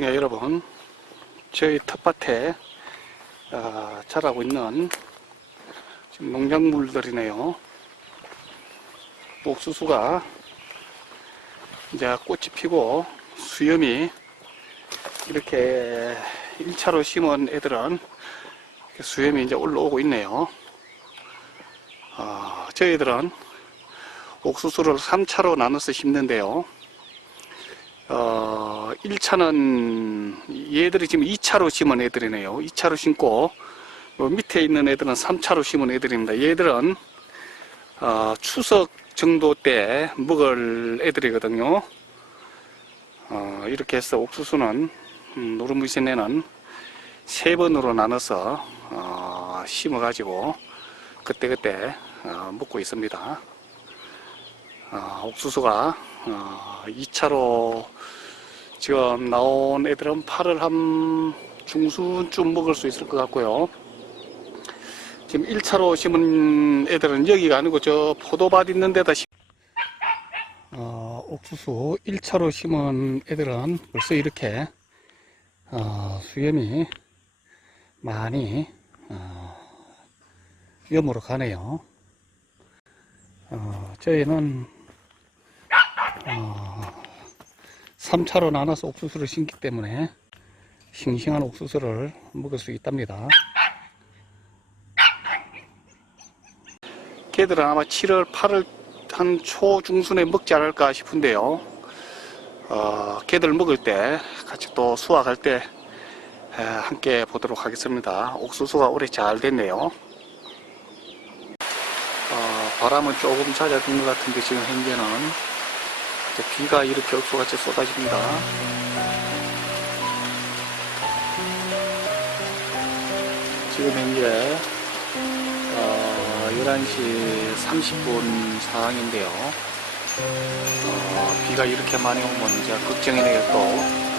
시청자 여러분, 저희 텃밭에 어, 자라고 있는 지금 농작물들이네요. 옥수수가 이제 꽃이 피고 수염이 이렇게 1차로 심은 애들은 수염이 이제 올라오고 있네요. 어, 저희들은 옥수수를 3차로 나눠서 심는데요. 어, 1차는 얘들이 지금 2차로 심은 애들이네요. 2차로 심고 요 밑에 있는 애들은 3차로 심은 애들입니다. 얘들은 어, 추석 정도 때 먹을 애들이거든요. 어, 이렇게 해서 옥수수는 음, 노르무시네는 세 번으로 나눠서 어, 심어가지고 그때그때 어, 먹고 있습니다. 어, 옥수수가 어, 2차로 지금 나온 애들은 8월 한 중순쯤 먹을 수 있을 것 같고요. 지금 1차로 심은 애들은 여기가 아니고 저 포도밭 있는 데다 심... 어, 옥수수 1차로 심은 애들은 벌써 이렇게 어, 수염이 많이 어, 염으로 가네요. 어, 저희는 어, 3차로 나눠서 옥수수를 심기 때문에 싱싱한 옥수수를 먹을 수 있답니다. 걔들은 아마 7월, 8월 한 초 중순에 먹지 않을까 싶은데요. 어, 걔들 먹을 때 같이 또 수확할 때 에, 함께 보도록 하겠습니다. 옥수수가 올해 잘 됐네요. 어, 바람은 조금 잦아든 것 같은데 지금 현재는 비가 이렇게 억수같이 쏟아집니다. 지금 현재 어, 11시 30분 상황인데요. 어, 비가 이렇게 많이 오면 이제 걱정이네요 또.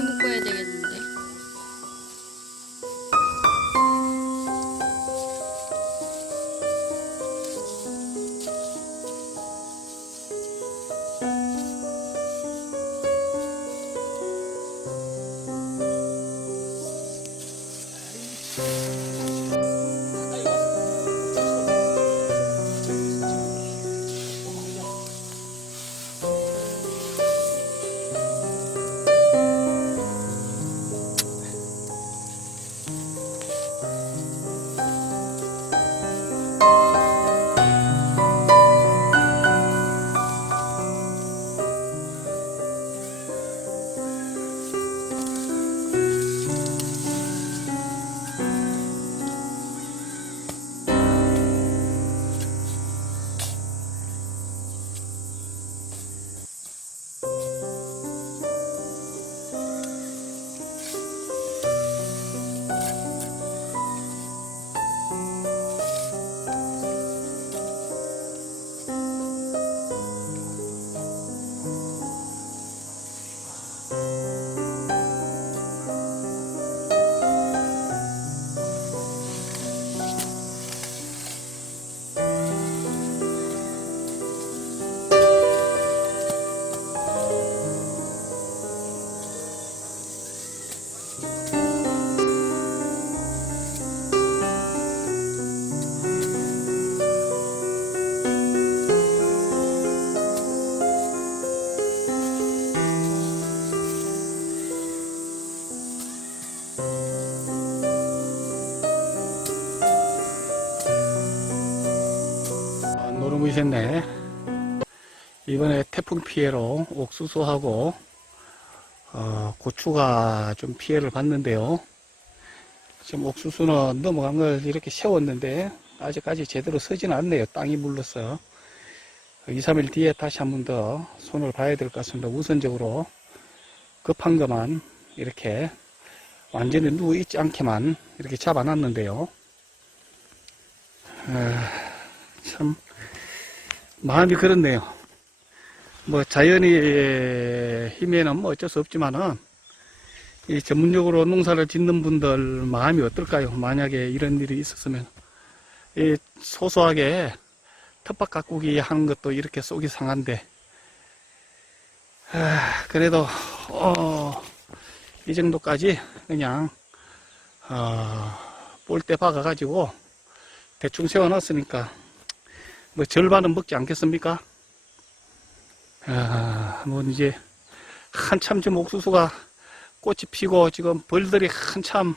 다시 묶어야 되겠는데. 아, 이번에 태풍 피해로 옥수수하고 어, 고추가 좀 피해를 봤는데요. 지금 옥수수는 넘어간 걸 이렇게 세웠는데 아직까지 제대로 서지는 않네요. 땅이 물러서 2, 3일 뒤에 다시 한 번 더 손을 봐야 될 것 같습니다. 우선적으로 급한 것만 이렇게 완전히 누워 있지 않게만 이렇게 잡아놨는데요. 아, 참 마음이 그렇네요. 뭐 자연의 힘에는 뭐 어쩔 수 없지만은 이 전문적으로 농사를 짓는 분들 마음이 어떨까요? 만약에 이런 일이 있었으면 이 소소하게 텃밭 가꾸기 하는 것도 이렇게 속이 상한데 아, 그래도 어, 이 정도까지 그냥 어, 볼때 박아가지고 대충 세워놨으니까 뭐 절반은 먹지 않겠습니까? 아, 뭐 이제 한참 좀 옥수수가 꽃이 피고 지금 벌들이 한참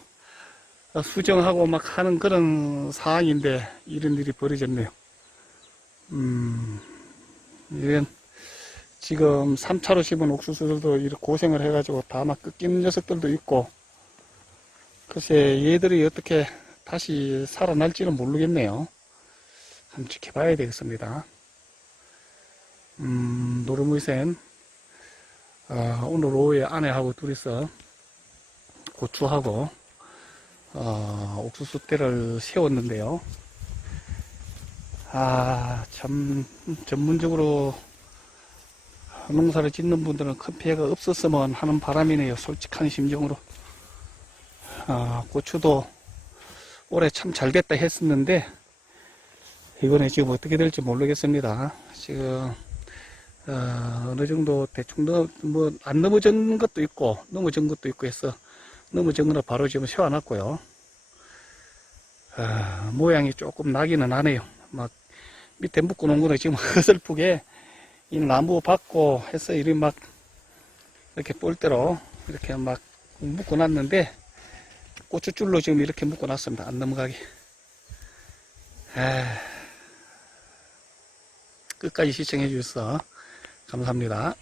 수정하고 막 하는 그런 상황인데 이런 일이 벌어졌네요. 음, 이런 지금 3차로 심은 옥수수들도 이렇게 고생을 해가지고 다막 꺾이는 녀석들도 있고 글쎄 얘들이 어떻게 다시 살아날지는 모르겠네요. 한번 지켜봐야 되겠습니다. 음, 노르무이센, 어, 오늘 오후에 아내하고 둘이서 고추하고, 어, 옥수수 대를 세웠는데요. 아, 참, 전문적으로 농사를 짓는 분들은 큰 피해가 없었으면 하는 바람이네요. 솔직한 심정으로. 아, 고추도 올해 참 잘 됐다 했었는데, 이번에 지금 어떻게 될지 모르겠습니다. 지금, 어, 어느 정도 대충 넘, 뭐, 안 넘어진 것도 있고, 넘어진 것도 있고 해서, 넘어진 거는 바로 지금 세워놨고요. 아, 모양이 조금 나기는 하네요. 막, 밑에 묶어 놓은 거는 지금 허슬프게, 이 나무 받고 해서 이리 막, 이렇게 볼대로, 이렇게 막 묶어 놨는데, 고추줄로 지금 이렇게 묶어 놨습니다. 안 넘어가게. 아, 끝까지 시청해 주셔서 감사합니다.